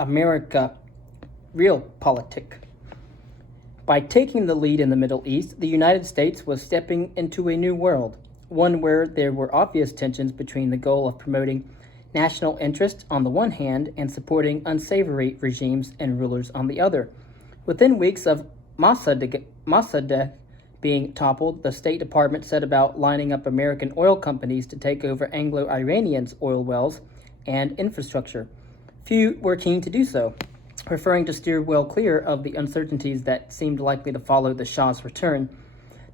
Amerika realpolitik. By taking the lead in the Middle East, the United States was stepping into a new world, one where there were obvious tensions between the goal of promoting national interest on the one hand and supporting unsavory regimes and rulers on the other. Within weeks of Mossadegh being toppled, the State Department set about lining up American oil companies to take over Anglo-Iranians' oil wells and infrastructure. Few were keen to do so, preferring to steer well clear of the uncertainties that seemed likely to follow the Shah's return.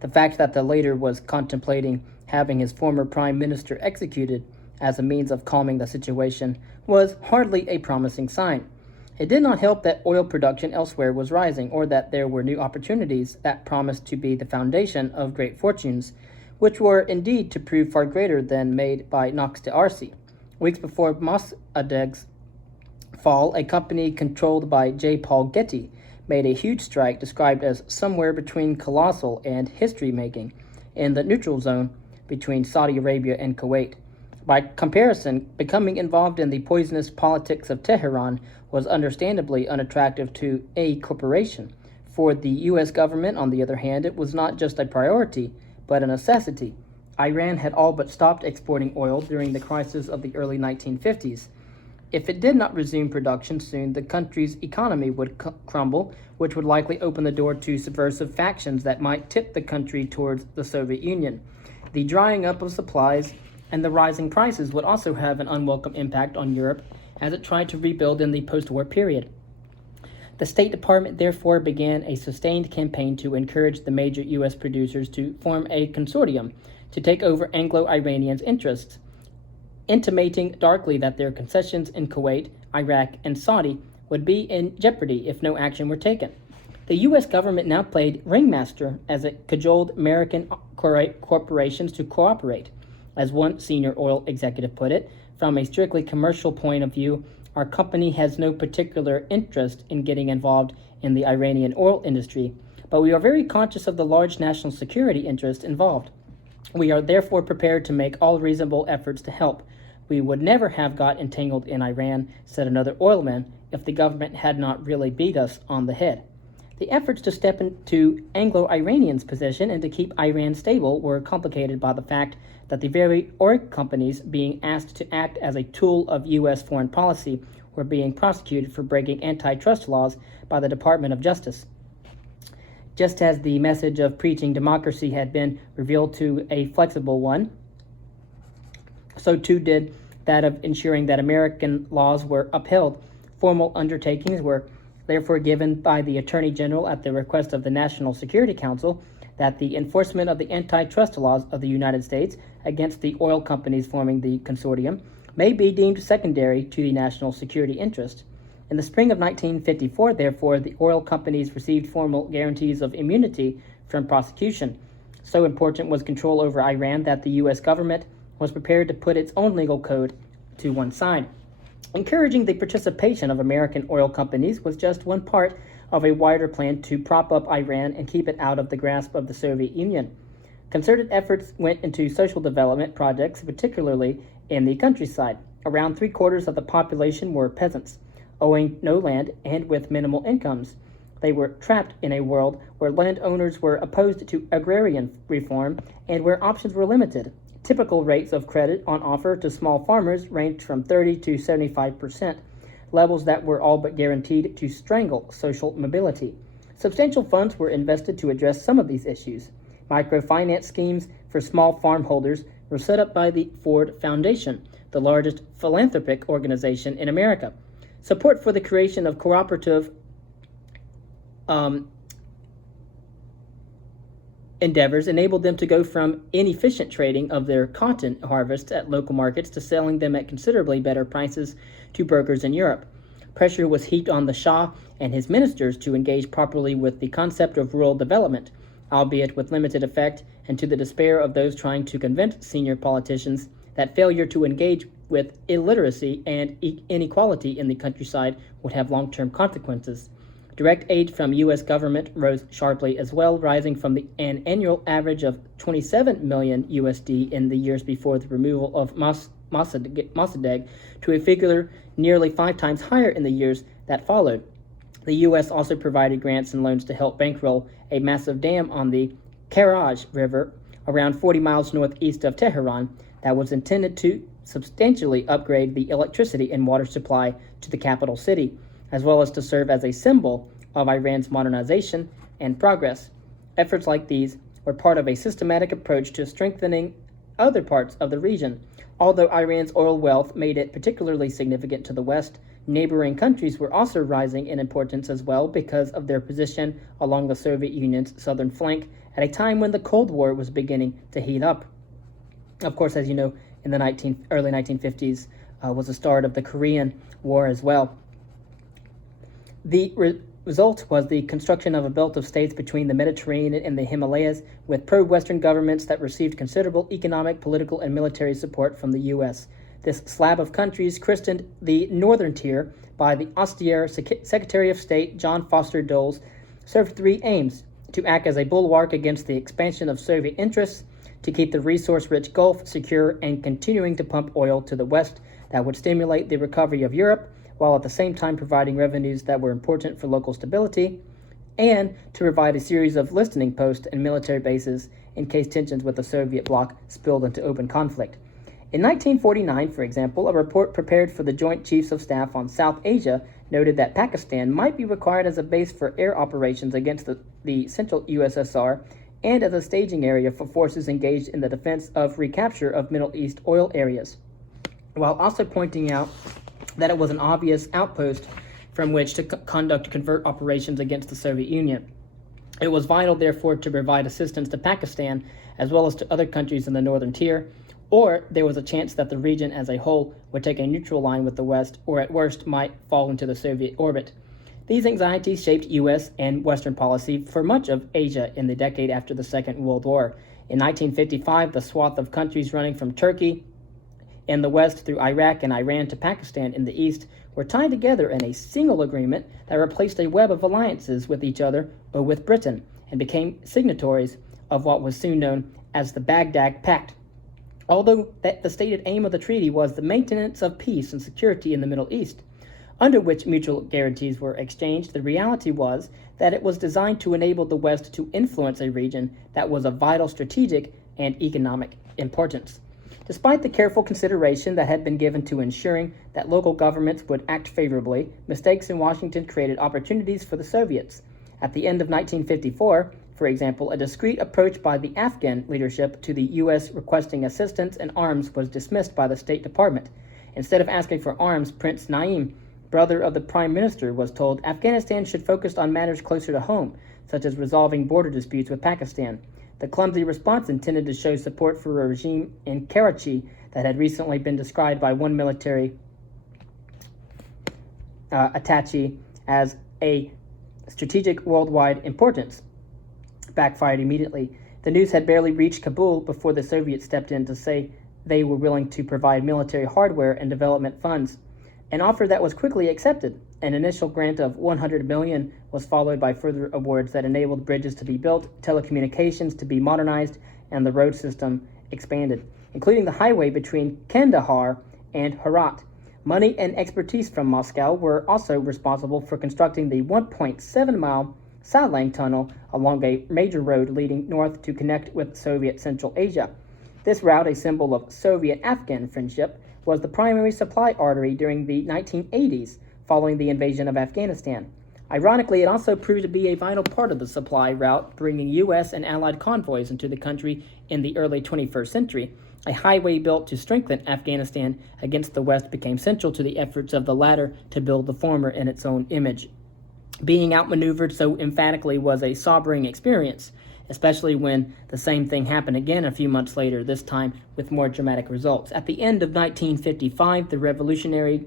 The fact that the latter was contemplating having his former prime minister executed as a means of calming the situation was hardly a promising sign. It did not help that oil production elsewhere was rising, or that there were new opportunities that promised to be the foundation of great fortunes, which were indeed to prove far greater than made by Knox d'Arcy. Weeks before Mossadegh's fall, a company controlled by J. Paul Getty made a huge strike described as somewhere between colossal and history-making in the neutral zone between Saudi Arabia and Kuwait. By comparison, becoming involved in the poisonous politics of Tehran was understandably unattractive to a corporation. For the U.S. government, on the other hand, it was not just a priority, but a necessity. Iran had all but stopped exporting oil during the crisis of the early 1950s. If it did not resume production soon, the country's economy would crumble, which would likely open the door to subversive factions that might tip the country towards the Soviet Union. The drying up of supplies and the rising prices would also have an unwelcome impact on Europe as it tried to rebuild in the post-war period. The State Department therefore began a sustained campaign to encourage the major U.S. producers to form a consortium to take over Anglo-Iranians' interests, intimating darkly that their concessions in Kuwait, Iraq, and Saudi would be in jeopardy if no action were taken. The U.S. government now played ringmaster as it cajoled American corporations to cooperate. As one senior oil executive put it, from a strictly commercial point of view, our company has no particular interest in getting involved in the Iranian oil industry, but we are very conscious of the large national security interest involved. We are therefore prepared to make all reasonable efforts to help. We would never have got entangled in Iran, said another oilman, if the government had not really beat us on the head. The efforts to step into Anglo-Iranians' position and to keep Iran stable were complicated by the fact that the very oil companies being asked to act as a tool of U.S. foreign policy were being prosecuted for breaking antitrust laws by the Department of Justice. Just as the message of preaching democracy had been revealed to a flexible one, so too did that of ensuring that American laws were upheld. Formal undertakings were therefore given by the Attorney General at the request of the National Security Council that the enforcement of the antitrust laws of the United States against the oil companies forming the consortium may be deemed secondary to the national security interest. In the spring of 1954, therefore, the oil companies received formal guarantees of immunity from prosecution. So important was control over Iran that the U.S. government was prepared to put its own legal code to one side. Encouraging the participation of American oil companies was just one part of a wider plan to prop up Iran and keep it out of the grasp of the Soviet Union. Concerted efforts went into social development projects, particularly in the countryside. Around 3/4 of the population were peasants, owing no land and with minimal incomes. They were trapped in a world where landowners were opposed to agrarian reform and where options were limited. Typical rates of credit on offer to small farmers ranged from 30 to 75%, levels that were all but guaranteed to strangle social mobility. Substantial funds were invested to address some of these issues. Microfinance schemes for small farm holders were set up by the Ford Foundation, the largest philanthropic organization in America. Support for the creation of cooperative endeavors enabled them to go from inefficient trading of their cotton harvests at local markets to selling them at considerably better prices to brokers in Europe. Pressure was heaped on the Shah and his ministers to engage properly with the concept of rural development, albeit with limited effect, and to the despair of those trying to convince senior politicians that failure to engage with illiteracy and inequality in the countryside would have long-term consequences. Direct aid from U.S. government rose sharply as well, rising from an annual average of 27 million USD in the years before the removal of Mossadegh to a figure nearly 5 times higher in the years that followed. The U.S. also provided grants and loans to help bankroll a massive dam on the Karaj River around 40 miles northeast of Tehran that was intended to substantially upgrade the electricity and water supply to the capital city, as well as to serve as a symbol of Iran's modernization and progress. Efforts like these were part of a systematic approach to strengthening other parts of the region. Although Iran's oil wealth made it particularly significant to the West, neighboring countries were also rising in importance as well because of their position along the Soviet Union's southern flank at a time when the Cold War was beginning to heat up. Of course, as you know, in the early 1950s was the start of the Korean War as well. The result was the construction of a belt of states between the Mediterranean and the Himalayas, with pro-Western governments that received considerable economic, political, and military support from the U.S. This slab of countries, christened the Northern Tier by the austere Secretary of State John Foster Dulles, served 3 aims: to act as a bulwark against the expansion of Soviet interests, to keep the resource-rich Gulf secure and continuing to pump oil to the West that would stimulate the recovery of Europe, while at the same time providing revenues that were important for local stability, and to provide a series of listening posts and military bases in case tensions with the Soviet bloc spilled into open conflict. In 1949, for example, a report prepared for the Joint Chiefs of Staff on South Asia noted that Pakistan might be required as a base for air operations against the central USSR and as a staging area for forces engaged in the defense of recapture of Middle East oil areas, while also pointing out that it was an obvious outpost from which to conduct covert operations against the Soviet Union. It was vital, therefore, to provide assistance to Pakistan as well as to other countries in the Northern Tier, or there was a chance that the region as a whole would take a neutral line with the West, or at worst might fall into the Soviet orbit. These anxieties shaped U.S. and Western policy for much of Asia in the decade after the Second World War. In 1955, the swath of countries running from Turkey in the West through Iraq and Iran to Pakistan in the East were tied together in a single agreement that replaced a web of alliances with each other or with Britain, and became signatories of what was soon known as the Baghdad Pact. Although the stated aim of the treaty was the maintenance of peace and security in the Middle East, under which mutual guarantees were exchanged, the reality was that it was designed to enable the West to influence a region that was of vital strategic and economic importance. Despite the careful consideration that had been given to ensuring that local governments would act favorably, mistakes in Washington created opportunities for the Soviets. At the end of 1954, for example, a discreet approach by the Afghan leadership to the U.S. requesting assistance and arms was dismissed by the State Department. Instead of asking for arms, Prince Naim, brother of the Prime Minister, was told Afghanistan should focus on matters closer to home, such as resolving border disputes with Pakistan. The clumsy response intended to show support for a regime in Karachi that had recently been described by one military attaché as a strategic worldwide importance backfired immediately. The news had barely reached Kabul before the Soviets stepped in to say they were willing to provide military hardware and development funds, an offer that was quickly accepted. An initial grant of $100 million was followed by further awards that enabled bridges to be built, telecommunications to be modernized, and the road system expanded, including the highway between Kandahar and Herat. Money and expertise from Moscow were also responsible for constructing the 1.7-mile Salang Tunnel along a major road leading north to connect with Soviet Central Asia. This route, a symbol of Soviet-Afghan friendship, was the primary supply artery during the 1980s following the invasion of Afghanistan. Ironically, it also proved to be a vital part of the supply route, bringing U.S. and Allied convoys into the country in the early 21st century. A highway built to strengthen Afghanistan against the West became central to the efforts of the latter to build the former in its own image. Being outmaneuvered so emphatically was a sobering experience, especially when the same thing happened again a few months later, this time with more dramatic results. At the end of 1955, the revolutionary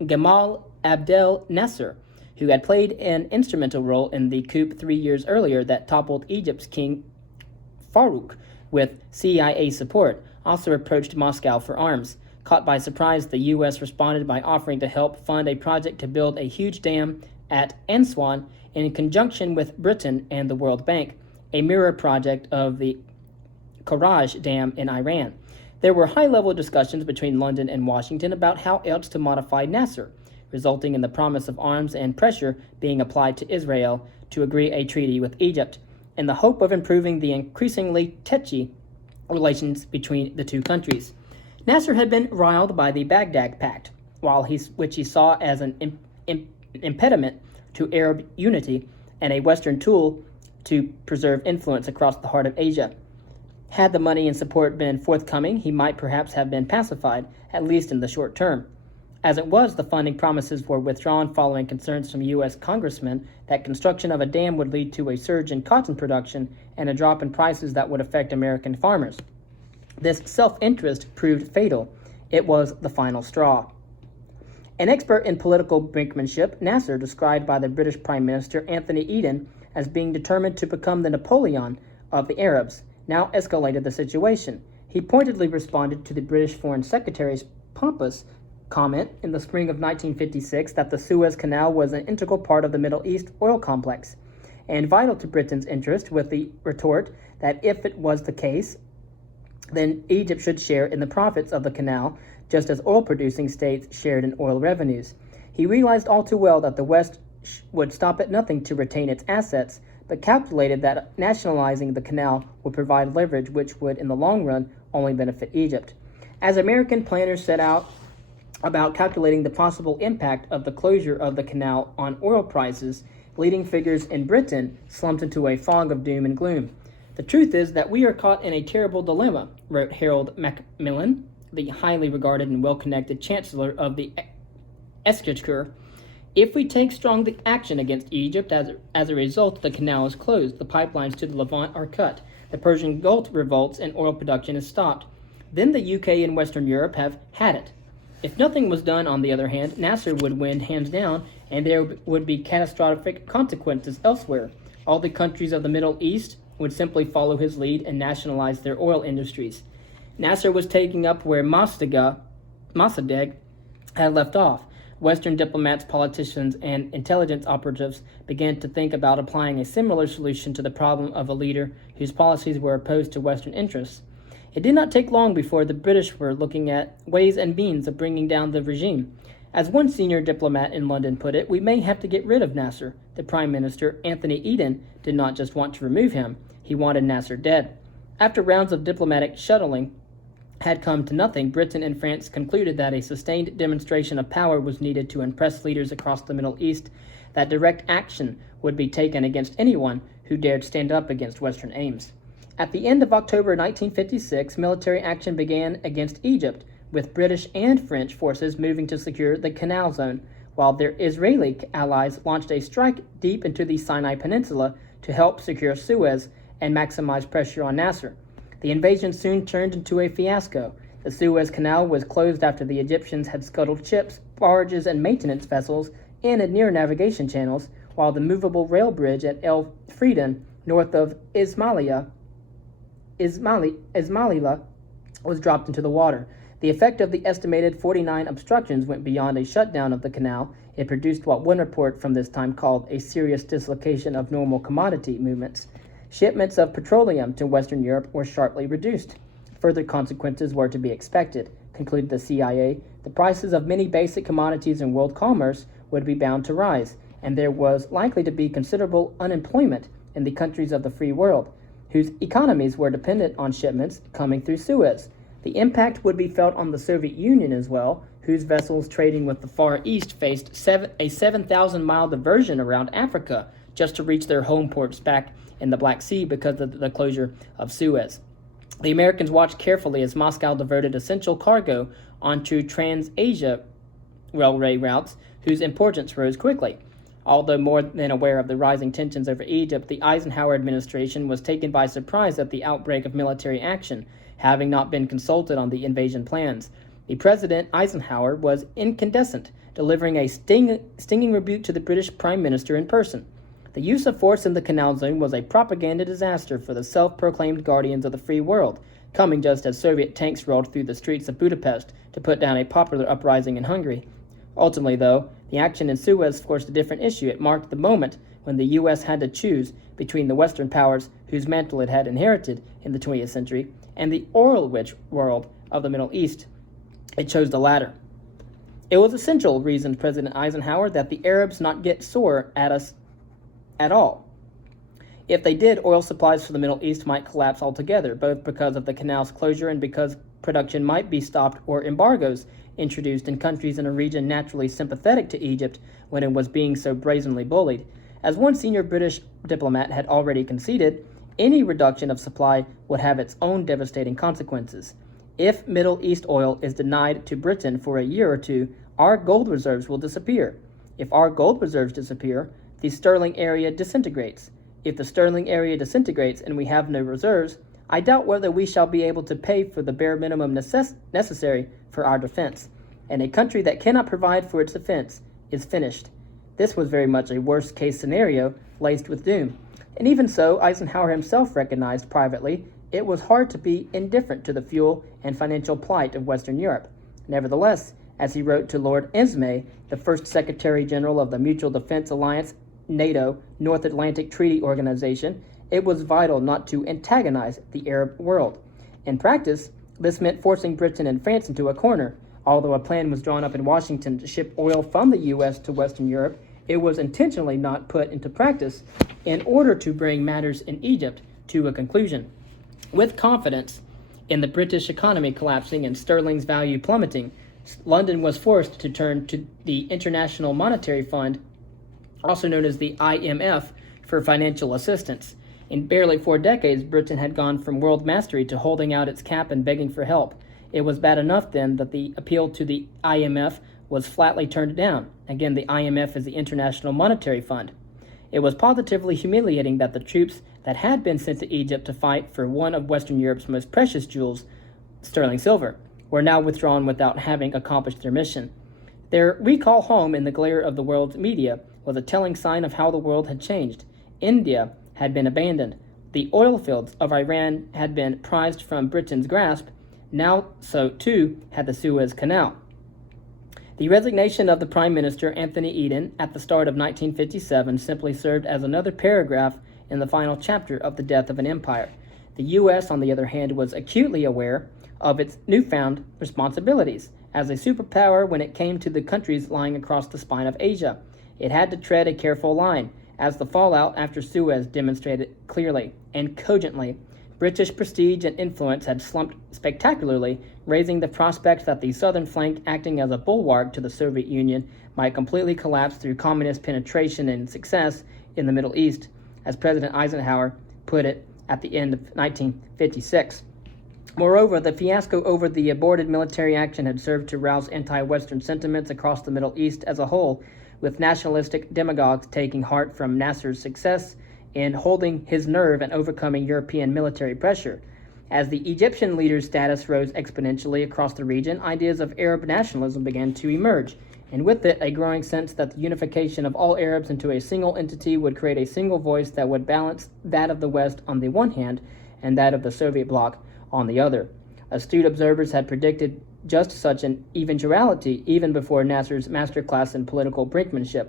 Gamal Abdel Nasser, who had played an instrumental role in the coup 3 years earlier that toppled Egypt's King Farouk with CIA support, also approached Moscow for arms. Caught by surprise, the U.S. responded by offering to help fund a project to build a huge dam at Aswan in conjunction with Britain and the World Bank, a mirror project of the Karaj Dam in Iran. There were high-level discussions between London and Washington about how else to modify Nasser, resulting in the promise of arms and pressure being applied to Israel to agree a treaty with Egypt, in the hope of improving the increasingly tetchy relations between the two countries. Nasser had been riled by the Baghdad Pact, which he saw as an impediment to Arab unity and a Western tool to preserve influence across the heart of Asia. Had the money and support been forthcoming, he might perhaps have been pacified, at least in the short term. As it was, the funding promises were withdrawn following concerns from U.S. congressmen that construction of a dam would lead to a surge in cotton production and a drop in prices that would affect American farmers. This self-interest proved fatal. It was the final straw. An expert in political brinkmanship, Nasser, described by the British Prime Minister Anthony Eden as being determined to become the Napoleon of the Arabs, now escalated the situation. He pointedly responded to the British Foreign Secretary's pompous comment in the spring of 1956 that the Suez Canal was an integral part of the Middle East oil complex, and vital to Britain's interest, with the retort that if it was the case, then Egypt should share in the profits of the canal, just as oil-producing states shared in oil revenues. He realized all too well that the West would stop at nothing to retain its assets, but calculated that nationalizing the canal would provide leverage which would, in the long run, only benefit Egypt. As American planners set out about calculating the possible impact of the closure of the canal on oil prices, leading figures in Britain slumped into a fog of doom and gloom. The truth is that we are caught in a terrible dilemma, wrote Harold Macmillan, the highly regarded and well-connected Chancellor of the Exchequer. If we take strong action against Egypt, as a result, the canal is closed, the pipelines to the Levant are cut, the Persian Gulf revolts, and oil production is stopped. Then the UK and Western Europe have had it. If nothing was done, on the other hand, Nasser would win hands down, and there would be catastrophic consequences elsewhere. All the countries of the Middle East would simply follow his lead and nationalize their oil industries. Nasser was taking up where Mossadegh had left off. Western diplomats, politicians, and intelligence operatives began to think about applying a similar solution to the problem of a leader whose policies were opposed to Western interests. It did not take long before the British were looking at ways and means of bringing down the regime. As one senior diplomat in London put it, we may have to get rid of Nasser. The Prime Minister, Anthony Eden, did not just want to remove him, he wanted Nasser dead. After rounds of diplomatic shuttling had come to nothing, Britain and France concluded that a sustained demonstration of power was needed to impress leaders across the Middle East, that direct action would be taken against anyone who dared stand up against Western aims. At the end of October 1956, military action began against Egypt, with British and French forces moving to secure the Canal Zone, while their Israeli allies launched a strike deep into the Sinai Peninsula to help secure Suez and maximize pressure on Nasser. The invasion soon turned into a fiasco. The Suez Canal was closed after the Egyptians had scuttled ships, barges, and maintenance vessels in and near navigation channels, while the movable rail bridge at El Frieden, north of Ismailia, was dropped into the water. The effect of the estimated 49 obstructions went beyond a shutdown of the canal. It produced what one report from this time called a serious dislocation of normal commodity movements. Shipments of petroleum to Western Europe were sharply reduced. Further consequences were to be expected, concluded the CIA. The prices of many basic commodities in world commerce would be bound to rise, and there was likely to be considerable unemployment in the countries of the free world, whose economies were dependent on shipments coming through Suez. The impact would be felt on the Soviet Union as well, whose vessels trading with the Far East faced a 7,000-mile diversion around Africa just to reach their home ports back in the Black Sea because of the closure of Suez. The Americans watched carefully as Moscow diverted essential cargo onto Trans-Asia railway routes, whose importance rose quickly. Although more than aware of the rising tensions over Egypt, the Eisenhower administration was taken by surprise at the outbreak of military action, having not been consulted on the invasion plans. The President Eisenhower was incandescent, delivering a stinging rebuke to the British Prime Minister in person. The use of force in the Canal Zone was a propaganda disaster for the self-proclaimed guardians of the free world, coming just as Soviet tanks rolled through the streets of Budapest to put down a popular uprising in Hungary. Ultimately, though, the action in Suez forced a different issue. It marked the moment when the U.S. had to choose between the Western powers whose mantle it had inherited in the 20th century and the oil-rich world of the Middle East. It chose the latter. It was essential, reasoned President Eisenhower, that the Arabs not get sore at us at all. If they did, oil supplies for the Middle East might collapse altogether, both because of the canal's closure and because production might be stopped or embargoes introduced in countries in a region naturally sympathetic to Egypt when it was being so brazenly bullied. As one senior British diplomat had already conceded, any reduction of supply would have its own devastating consequences. If Middle East oil is denied to Britain for a year or two, our gold reserves will disappear. If our gold reserves disappear, the sterling area disintegrates. If the sterling area disintegrates and we have no reserves, I doubt whether we shall be able to pay for the bare minimum necessary for our defense. And a country that cannot provide for its defense is finished. This was very much a worst-case scenario laced with doom. And even so, Eisenhower himself recognized privately it was hard to be indifferent to the fuel and financial plight of Western Europe. Nevertheless, as he wrote to Lord Esme, the first Secretary General of the Mutual Defense Alliance, NATO, North Atlantic Treaty Organization, it was vital not to antagonize the Arab world. In practice, this meant forcing Britain and France into a corner. Although a plan was drawn up in Washington to ship oil from the U.S. to Western Europe, it was intentionally not put into practice in order to bring matters in Egypt to a conclusion. With confidence in the British economy collapsing and sterling's value plummeting, London was forced to turn to the International Monetary Fund, also known as the IMF, for financial assistance. In barely 4 decades, Britain had gone from world mastery to holding out its cap and begging for help. It was bad enough then that the appeal to the IMF was flatly turned down. Again, the IMF is the International Monetary Fund. It was positively humiliating that the troops that had been sent to Egypt to fight for one of Western Europe's most precious jewels, sterling silver, were now withdrawn without having accomplished their mission. Their recall home in the glare of the world's media was a telling sign of how the world had changed. India had been abandoned. The oil fields of Iran had been prized from Britain's grasp. Now, so too, had the Suez Canal. The resignation of the Prime Minister, Anthony Eden, at the start of 1957 simply served as another paragraph in the final chapter of the death of an empire. The U.S., on the other hand, was acutely aware of its newfound responsibilities. As a superpower when it came to the countries lying across the spine of Asia, it had to tread a careful line, as the fallout after Suez demonstrated clearly and cogently. British prestige and influence had slumped spectacularly, raising the prospect that the southern flank, acting as a bulwark to the Soviet Union, might completely collapse through communist penetration and success in the Middle East, as President Eisenhower put it at the end of 1956. Moreover, the fiasco over the aborted military action had served to rouse anti-Western sentiments across the Middle East as a whole, with nationalistic demagogues taking heart from Nasser's success in holding his nerve and overcoming European military pressure. As the Egyptian leader's status rose exponentially across the region, ideas of Arab nationalism began to emerge, and with it a growing sense that the unification of all Arabs into a single entity would create a single voice that would balance that of the West on the one hand and that of the Soviet bloc on the other. Astute observers had predicted just such an eventuality even before Nasser's masterclass in political brinkmanship.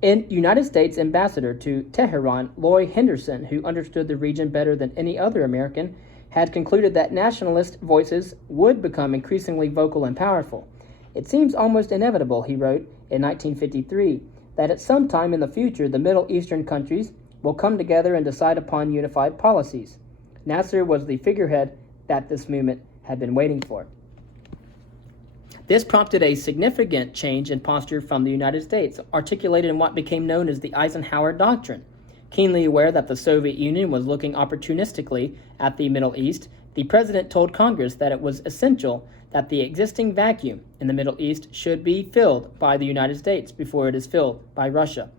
United States ambassador to Tehran, Loy Henderson, who understood the region better than any other American, had concluded that nationalist voices would become increasingly vocal and powerful. It seems almost inevitable, he wrote in 1953, that at some time in the future the Middle Eastern countries will come together and decide upon unified policies. Nasser was the figurehead that this movement had been waiting for. This prompted a significant change in posture from the United States, articulated in what became known as the Eisenhower Doctrine. Keenly aware that the Soviet Union was looking opportunistically at the Middle East, the president told Congress that it was essential that the existing vacuum in the Middle East should be filled by the United States before it is filled by Russia.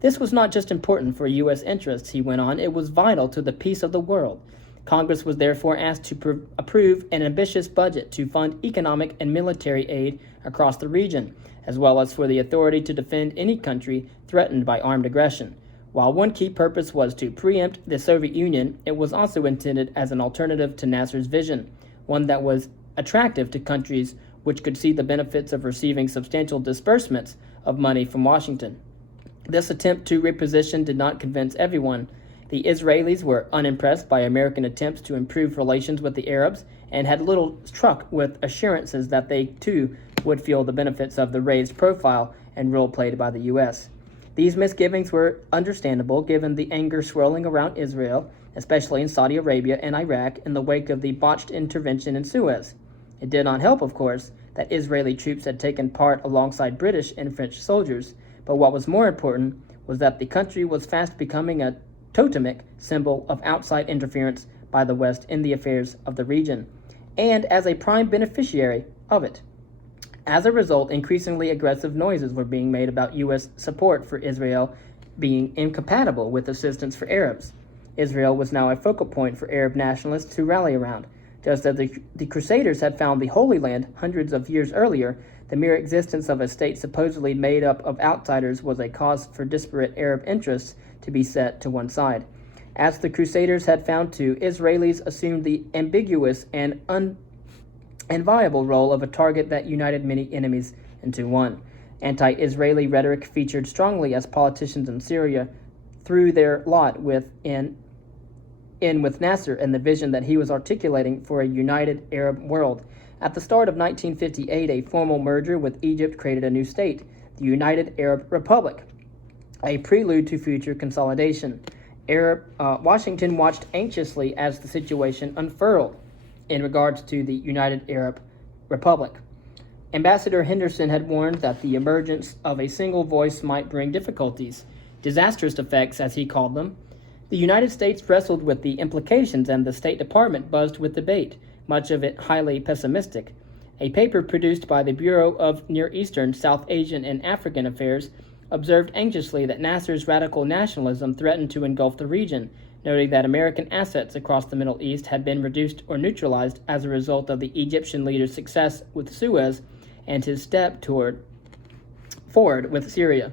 This was not just important for U.S. interests, he went on, it was vital to the peace of the world. Congress was therefore asked to approve an ambitious budget to fund economic and military aid across the region, as well as for the authority to defend any country threatened by armed aggression. While one key purpose was to preempt the Soviet Union, it was also intended as an alternative to Nasser's vision, one that was attractive to countries which could see the benefits of receiving substantial disbursements of money from Washington. This attempt to reposition did not convince everyone. The Israelis were unimpressed by American attempts to improve relations with the Arabs and had little truck with assurances that they, too, would feel the benefits of the raised profile and role played by the U.S. These misgivings were understandable given the anger swirling around Israel, especially in Saudi Arabia and Iraq, in the wake of the botched intervention in Suez. It did not help, of course, that Israeli troops had taken part alongside British and French soldiers, but what was more important was that the country was fast becoming a totemic symbol of outside interference by the West in the affairs of the region, and as a prime beneficiary of it. As a result, increasingly aggressive noises were being made about U.S. support for Israel being incompatible with assistance for Arabs. Israel was now a focal point for Arab nationalists to rally around. Just as the Crusaders had found the Holy Land hundreds of years earlier, the mere existence of a state supposedly made up of outsiders was a cause for disparate Arab interests to be set to one side. As the Crusaders had found too, Israelis assumed the ambiguous and viable role of a target that united many enemies into one. Anti-Israeli rhetoric featured strongly as politicians in Syria threw their lot in with Nasser and the vision that he was articulating for a united Arab world. At the start of 1958, a formal merger with Egypt created a new state, the United Arab Republic, a prelude to future consolidation. Washington watched anxiously as the situation unfurled in regards to the United Arab Republic. Ambassador Henderson had warned that the emergence of a single voice might bring difficulties, disastrous effects as he called them. The United States wrestled with the implications, and the State Department buzzed with debate, much of it highly pessimistic. A paper produced by the Bureau of Near Eastern, South Asian, and African Affairs observed anxiously that Nasser's radical nationalism threatened to engulf the region, noting that American assets across the Middle East had been reduced or neutralized as a result of the Egyptian leader's success with Suez and his step forward with Syria.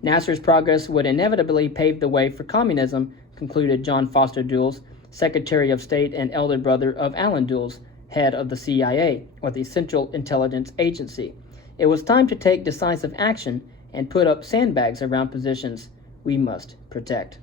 Nasser's progress would inevitably pave the way for communism, concluded John Foster Dulles, Secretary of State and elder brother of Allen Dulles, head of the CIA, or the Central Intelligence Agency. It was time to take decisive action and put up sandbags around positions we must protect.